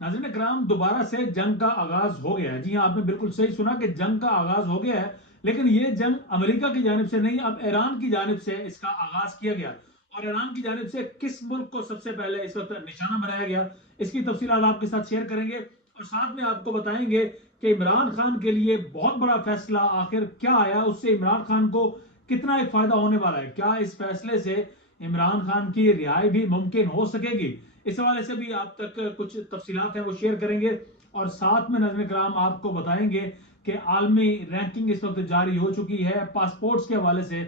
नाज़रीन इकराम, दोबारा से जंग का आगाज हो गया है। जी हाँ, आपने बिल्कुल सही सुना कि जंग का आगाज हो गया है। लेकिन ये जंग अमेरिका की जानिब से नहीं, अब ईरान की जानिब से इसका आगाज किया गया। और ईरान की जानिब से किस मुल्क को सबसे पहले इस वक्त निशाना बनाया गया, इसकी तफसीलात आपके साथ शेयर करेंगे। और साथ में आपको बताएंगे कि इमरान खान के लिए बहुत बड़ा फैसला आखिर क्या आया, उससे इमरान खान को कितना एक फायदा होने वाला है, क्या इस फैसले से इमरान खान की रिहाई भी मुमकिन हो सकेगी। इस हवाले से भी आप तक कुछ तफसीलात हैं वो शेयर करेंगे। और साथ में नाज़रीन कराम आपको बताएंगे कि आलमी रैंकिंग इस वक्त जारी हो चुकी है पासपोर्ट्स के हवाले से।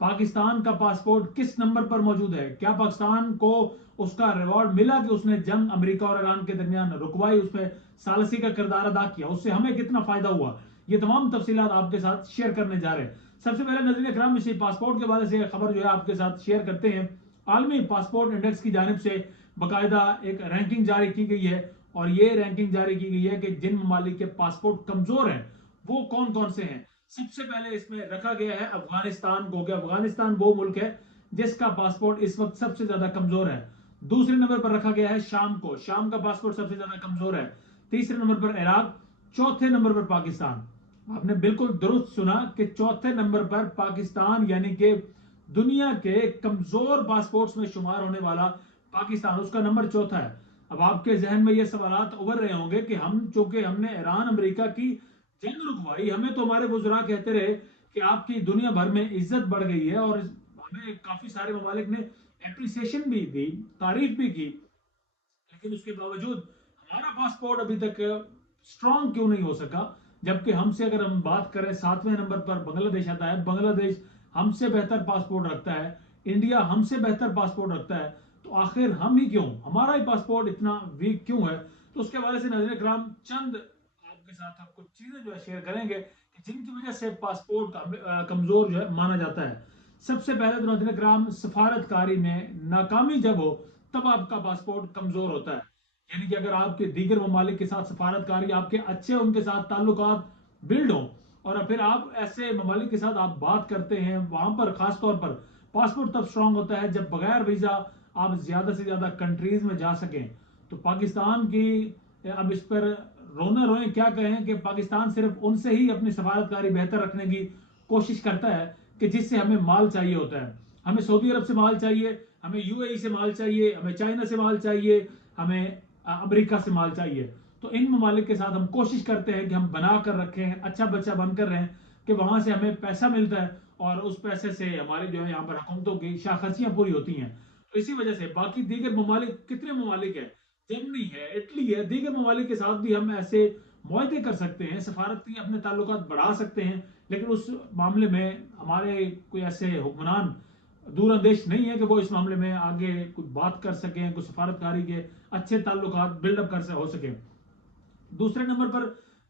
पाकिस्तान का पासपोर्ट किस नंबर पर मौजूद है, क्या पाकिस्तान को उसका रिवॉर्ड मिला कि उसने जंग अमेरिका और ईरान के दरमियान रुकवाई, उसमें सालसी का किरदार अदा किया, उससे हमें कितना फायदा हुआ। ये तमाम तफसीलात आपके साथ शेयर करने जा रहे हैं। सबसे पहले नजर इकराम इसी पासपोर्ट के हवाले से खबर जो है आपके साथ शेयर करते हैं। आलमी पासपोर्ट इंडेक्स की जानिब से बाकायदा एक रैंकिंग जारी की गई है। और ये रैंकिंग जारी की गई है कि जिन ममालिक के पासपोर्ट कमजोर हैं वो कौन कौन से हैं। सबसे पहले इसमें रखा गया है अफगानिस्तान को, कि अफगानिस्तान वो मुल्क है जिसका पासपोर्ट इस वक्त सबसे ज्यादा कमजोर है। दूसरे नंबर पर रखा गया है शाम को, शाम का पासपोर्ट सबसे ज्यादा कमजोर है। तीसरे नंबर पर इराक, चौथे नंबर पर पाकिस्तान। आपने बिल्कुल दुरुस्त सुना कि चौथे नंबर पर पाकिस्तान, यानी कि दुनिया के कमजोर पासपोर्ट्स में शुमार होने वाला पाकिस्तान, उसका नंबर चौथा है। अब आपके जहन में ये सवाल उभर रहे होंगे कि हम, चूंकि हमने ईरान अमेरिका की जंग रुकवाई, हमें तो हमारे बुजुर्ग कहते रहे कि आपकी दुनिया भर में इज्जत बढ़ गई है, और हमें काफी सारे ममालिक ने एप्रिसिएशन भी दी, तारीफ भी की। लेकिन उसके बावजूद हमारा पासपोर्ट अभी तक स्ट्रांग क्यों नहीं हो सका। जबकि हमसे अगर हम बात करें, सातवें नंबर पर बांग्लादेश आता है। बांग्लादेश हमसे बेहतर पासपोर्ट रखता है, इंडिया हमसे बेहतर पासपोर्ट रखता है। तो आखिर हम ही क्यों, हमारा ही पासपोर्ट इतना वीक क्यों है। तो उसके हवाले से नाज़रीन इकराम चंद आपके साथ हम कुछ चीजें जो है शेयर करेंगे कि जिनकी वजह से पासपोर्ट कमजोर जो है माना जाता है। सबसे पहले तो नाज़रीन इकराम, सफारतकारी में नाकामी जब हो तब आपका पासपोर्ट कमजोर होता है। यानी कि अगर आपके दीगर ममालिक के साथ सफारतकारी आपके अच्छे, उनके साथ ताल्लुकात बिल्ड हो, और फिर आप ऐसे ममालिक के साथ आप बात करते हैं, वहां पर खास तौर पर पासपोर्ट तब स्ट्रांग होता है जब बगैर वीजा आप ज्यादा से ज्यादा कंट्रीज में जा सकें। तो पाकिस्तान की, अब इस पर रोना रोए क्या कहें, कि पाकिस्तान सिर्फ उनसे ही अपनी सफारतकारी बेहतर रखने की कोशिश करता है कि जिससे हमें माल चाहिए होता है। हमें सऊदी अरब से माल चाहिए, हमें यूएई से माल चाहिए, हमें चाइना से माल चाहिए, हमें अमेरिका से माल चाहिए। तो इन ममालिक के साथ हम कोशिश करते हैं कि हम बना कर रखें, अच्छा बच्चा बनकर रहें, कि वहां से हमें पैसा मिलता है और उस पैसे से हमारे जो है यहाँ पर हुकूमतों की शाखर्चियां पूरी होती हैं। तो इसी वजह से बाकी दीगर ममालिक, कितने ममालिक है, जर्मनी है, इटली है, दीगर ममालिक के साथ भी हम ऐसे मुआहदे कर सकते हैं, सफारती अपने ताल्लुकात बढ़ा सकते हैं। लेकिन उस मामले में हमारे कोई ऐसे हुक्मरान दूरंदेश नहीं है कि वो इस मामले में आगे कुछ बात कर सकें, कुछ सफारतकारी के अच्छे ताल्लुकात बिल्डअप कर हो सके। दूसरे नंबर पर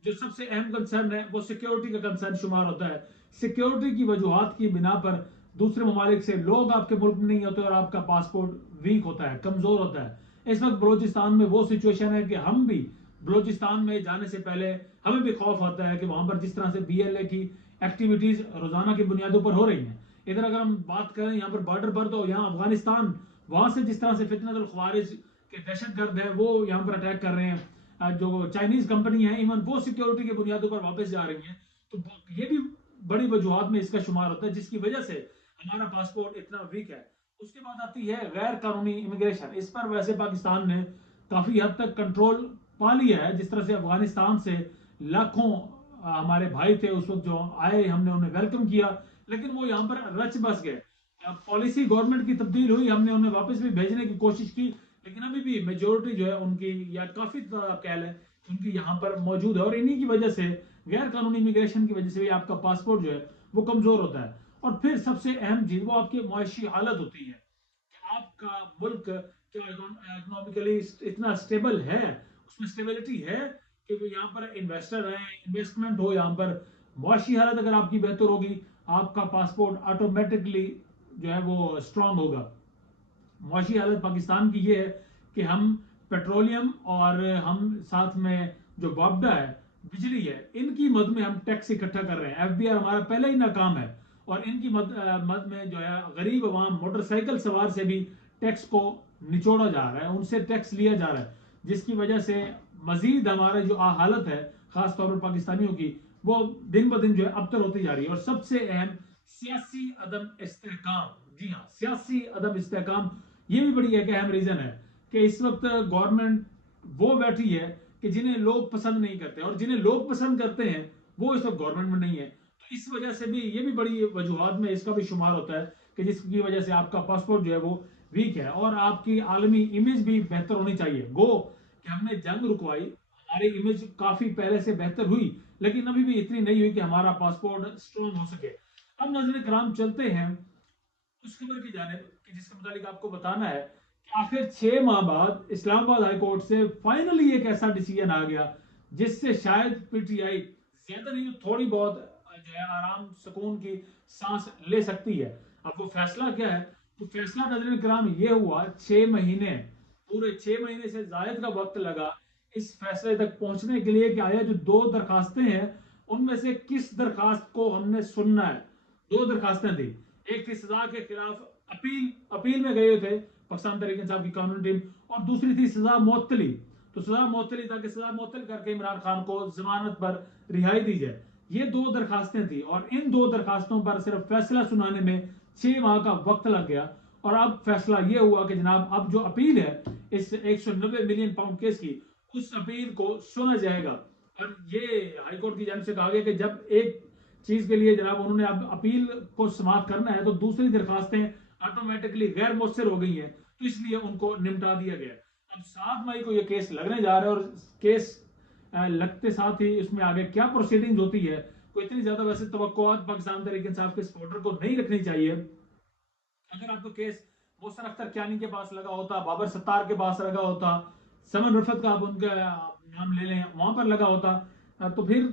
जो सबसे अहम कंसर्न है वो सिक्योरिटी का कंसर्न शुमार होता है। सिक्योरिटी की वजूहत की बिना पर दूसरे ममालिक से लोग आपके मुल्क में नहीं होते और आपका पासपोर्ट वीक होता है, कमजोर होता है। इस वक्त बलोचिस्तान में वो सिचुएशन है कि हम भी बलोचिस्तान में जाने से पहले हमें भी खौफ होता है कि वहां पर जिस तरह से बीएलए की एक्टिविटीज रोजाना की बुनियादों पर हो रही हैं। इधर अगर हम बात करें यहाँ पर बॉर्डर पर, तो यहाँ अफगानिस्तान, वहां से जिस तरह से फितनतुल ख्वारिज के दहशतगर्द हैं वो यहाँ पर अटैक कर रहे हैं, जो चाइनीज कंपनी है इवन वो सिक्योरिटी की बुनियादों पर वापस जा रही हैं। तो ये भी बड़ी वजूहत में इसका शुमार होता है जिसकी वजह से हमारा पासपोर्ट इतना वीक है। उसके बाद आती है गैर कानूनी इमिग्रेशन। इस पर वैसे पाकिस्तान ने काफी हद तक कंट्रोल पा लिया है। जिस तरह से अफगानिस्तान से लाखों हमारे भाई थे उस वक्त जो आए, हमने उन्हें वेलकम किया, लेकिन वो यहाँ पर रच बस गए। पॉलिसी गवर्नमेंट की तब्दील हुई, हमने उन्हें वापस भी भेजने की कोशिश की, लेकिन अभी भी मेजोरिटी जो है उनकी, या काफी कह लें, उनकी यहाँ पर मौजूद है। और इन्हीं की वजह से, गैर कानूनी इमिग्रेशन की वजह से भी आपका पासपोर्ट जो है वो कमजोर होता है। और फिर सबसे अहम चीज वो आपकी मुआशी हालत होती है कि आपका मुल्क क्या इकोनॉमिकली इतना स्टेबल है, उसमें स्टेबिलिटी है कि यहाँ पर इन्वेस्टर है, इन्वेस्टमेंट हो, यहाँ पर मुआशी हालत अगर आपकी बेहतर होगी, आपका पासपोर्ट ऑटोमेटिकली जो है वो स्ट्रांग होगा। मुआशी हालत पाकिस्तान की ये है कि हम पेट्रोलियम और हम साथ में जो वापडा है, बिजली है, इनकी मद में हम टैक्स इकट्ठा कर रहे हैं। एफबीआर हमारा पहले ही नाकाम है, और इनकी मद में जो है गरीब अवाम, मोटरसाइकिल सवार से भी टैक्स को निचोड़ा जा रहा है, उनसे टैक्स लिया जा रहा है, जिसकी वजह से مزید ہمارا جو حالت ہے خاص طور پر پاکستانیوں کی وہ دن بدن جو ہے ابتر ہوتی جا رہی ہے. اور سب سے اہم سیاسی عدم استحکام. جی ہاں, سیاسی عدم استحکام یہ بھی بڑی ایک اہم ریزن ہے کہ اس وقت گورنمنٹ وہ بیٹھی ہے کہ جنہیں لوگ پسند نہیں کرتے, اور جنہیں لوگ پسند کرتے ہیں وہ اس وقت گورنمنٹ میں نہیں ہے. تو اس وجہ سے بھی یہ بھی بڑی وجوہات میں اس کا بھی شمار ہوتا ہے کہ جس کی وجہ سے آپ کا پاسپورٹ جو ہے وہ ویک ہے, اور آپ کی عالمی امیج بھی بہتر ہونی چاہیے. گو کہ ہم نے جنگ رکوائی, ہماری امیج کافی پہلے سے بہتر ہوئی, لیکن ابھی بھی اتنی نہیں ہوئی کہ ہمارا پاسپورٹ اسٹرانگ ہو سکے. اب ناظرین کرام چلتے ہیں اس خبر کی جانب کہ جس کے متعلق آپ کو بتانا ہے کہ آخر 6 ماہ بعد اسلام آباد ہائی کورٹ سے فائنلی ایک ایسا ڈیسیجن آ گیا جس سے شاید پی ٹی آئی زیادہ نہیں تو تھوڑی بہت جو ہے آرام سکون کی سانس لے سکتی ہے. اب وہ فیصلہ کیا ہے؟ تو فیصلہ ناظرین کرام یہ ہوا 6 مہینے, پورے 6 مہینے سے زائد کا وقت لگا اس فیصلے تک پہنچنے کے لیے کہ آیا جو 2 درخواستیں ہیں ان میں سے کس درخواست کو ہم نے سننا ہے. 2 درخواستیں تھیں, ایک تھی سزا کے خلاف اپیل میں گئے تھے پاکستان تحریک انصاف کی قانون ٹیم, اور دوسری تھی سزا معطلی. تو سزا معطلی تھا کہ سزا معطل کر کے عمران خان کو ضمانت پر رہائی دی جائے. یہ 2 درخواستیں تھیں, اور ان 2 درخواستوں پر صرف فیصلہ سنانے میں 6 ماہ کا وقت لگ گیا. اور اب فیصلہ یہ ہوا کہ جناب اب جو اپیل ہے اس 190 ملین پاؤنڈ کیس کی, اس اپیل کو سنا جائے گا. اور یہ ہائی کورٹ کی جانب سے کہا گیا کہ جب ایک چیز کے لیے جناب انہوں نے اب اپیل کو سماعت کرنا ہے تو دوسری درخواستیں آٹومیٹکلی غیر مؤثر ہو گئی ہیں, تو اس لیے ان کو نمٹا دیا گیا. اب 7 مئی کو یہ کیس لگنے جا رہا ہے, اور کیس لگتے ساتھ ہی اس میں آگے کیا پروسیڈنگ ہوتی ہے, کوئی اتنی زیادہ ویسے توقعات پاکستان تحریک انصاف کے سپورٹر کو نہیں رکھنی چاہیے. اگر آپ کو کیس محسن اختر کیانی کے پاس لگا ہوتا, بابر ستار کے پاس لگا ہوتا, سمن رفت کا آپ ان کا نام لے لیں وہاں پر لگا ہوتا, تو پھر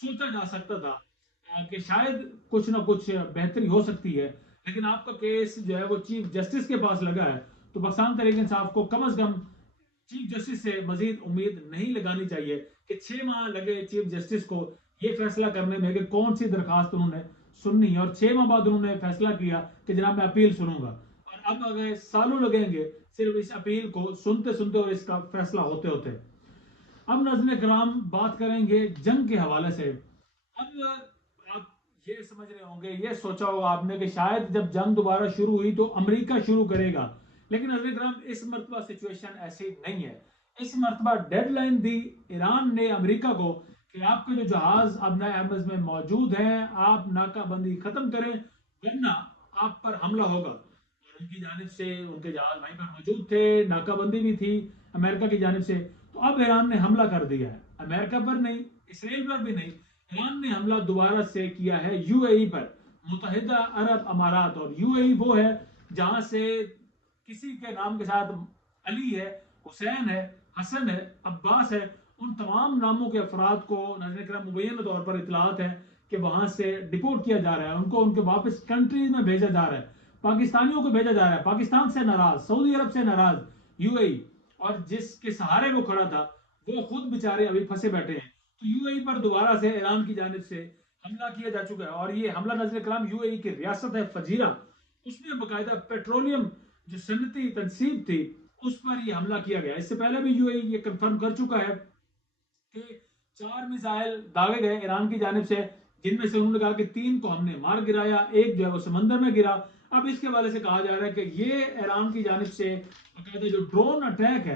سوچا جا سکتا تھا کہ شاید کچھ نہ کچھ بہتری ہو سکتی ہے. لیکن آپ کا کیس جو ہے وہ چیف جسٹس کے پاس لگا ہے, تو پاکستان تحریک انصاف کو کم از کم چیف جسٹس سے مزید امید نہیں لگانی چاہیے کہ 6 ماہ لگے چیف جسٹس کو یہ فیصلہ کرنے میں کہ کون سی درخواست انہوں نے سننی ہے, اور 6 ماہ بعد انہوں نے فیصلہ کیا کہ جناب میں اپیل سنوں گا. اور اب اگر سالوں لگیں گے صرف اس اپیل کو سنتے سنتے اور اس کا فیصلہ ہوتے ہوتے. اب ناظرین کرام بات کریں گے جنگ کے حوالے سے. اب آپ یہ سمجھ رہے ہوں گے, یہ سوچا ہوگا آپ نے کہ شاید جب جنگ دوبارہ شروع ہوئی تو امریکہ شروع کرے گا, لیکن ناظرین کرام اس مرتبہ سچویشن ایسی نہیں ہے. اس مرتبہ ڈیڈ لائن دی ایران نے امریکہ کو کہ آپ کے جو جہاز ابنائے حرمز میں موجود ہیں آپ ناکہ بندی ختم کریں ورنہ آپ پر حملہ ہوگا. اور ان کی جانب سے ان کے جہاز وہیں پر موجود تھے, ناکہ بندی بھی تھی امریکہ کی جانب سے. تو اب ایران نے حملہ کر دیا ہے, امریکہ پر نہیں, اسرائیل پر بھی نہیں, ایران نے حملہ دوبارہ سے کیا ہے یو اے ای پر, متحدہ عرب امارات. اور یو اے ای وہ ہے جہاں سے کسی کے نام کے ساتھ علی ہے, حسین ہے, حسن ہے, عباس ہے, ان تمام ناموں کے افراد کو ناظرین کرام مبینہ طور پر اطلاعات ہے کہ وہاں سے ڈپورٹ کیا جا رہا ہے, ان کو ان کے واپس کنٹریز میں بھیجا جا رہا ہے, پاکستانیوں کو بھیجا جا رہا ہے. پاکستان سے ناراض, سعودی عرب سے ناراض یو اے ای, اور جس کے سہارے وہ کھڑا تھا وہ خود بیچارے ابھی پھنسے بیٹھے ہیں. تو یو اے ای پر دوبارہ سے ایران کی جانب سے حملہ کیا جا چکا ہے, اور یہ حملہ ناظرین کرام یو اے ای کی ریاست ہے فجیرہ, اس میں باقاعدہ پیٹرولیم جو صنعتی تنصیب تھی اس پر یہ حملہ کیا گیا. اس سے پہلے بھی یو اے ای یہ کنفرم کر چکا ہے کہ 4 میزائل داغے گئے ایران کی جانب سے, جن میں سے انہوں نے کہا کہ 3 کو ہم نے مار گرایا, ایک جو ہے وہ سمندر میں گرا. اب اس کے حوالے سے کہا جا رہا ہے کہ یہ ایران کی جانب سے باقاعدہ جو ڈرون اٹیک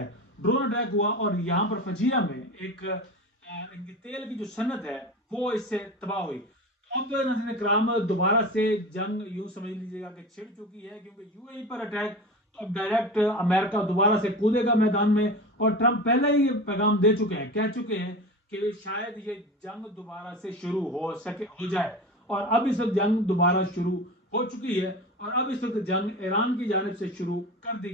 ہوا, اور یہاں پر فجیرہ میں ایک ان کی تیل کی جو صنعت ہے وہ اس سے تباہ ہوئی. اب ناظرین کرام دوبارہ سے جنگ یوں سمجھ لیجیے گا کہ چھڑ چکی ہے, کیونکہ you a E per attack تو اب ڈائریکٹ امریکہ دوبارہ سے کودے گا میدان میں, اور ٹرمپ پہلے ہی یہ پیغام دے چکے ہیں, کہہ چکے ہیں کہ شاید یہ جنگ دوبارہ سے شروع ہو جائے. اور اب اس وقت جنگ دوبارہ شروع ہو چکی ہے, اور اب اس وقت جنگ ایران کی جانب سے شروع کر دی گئی.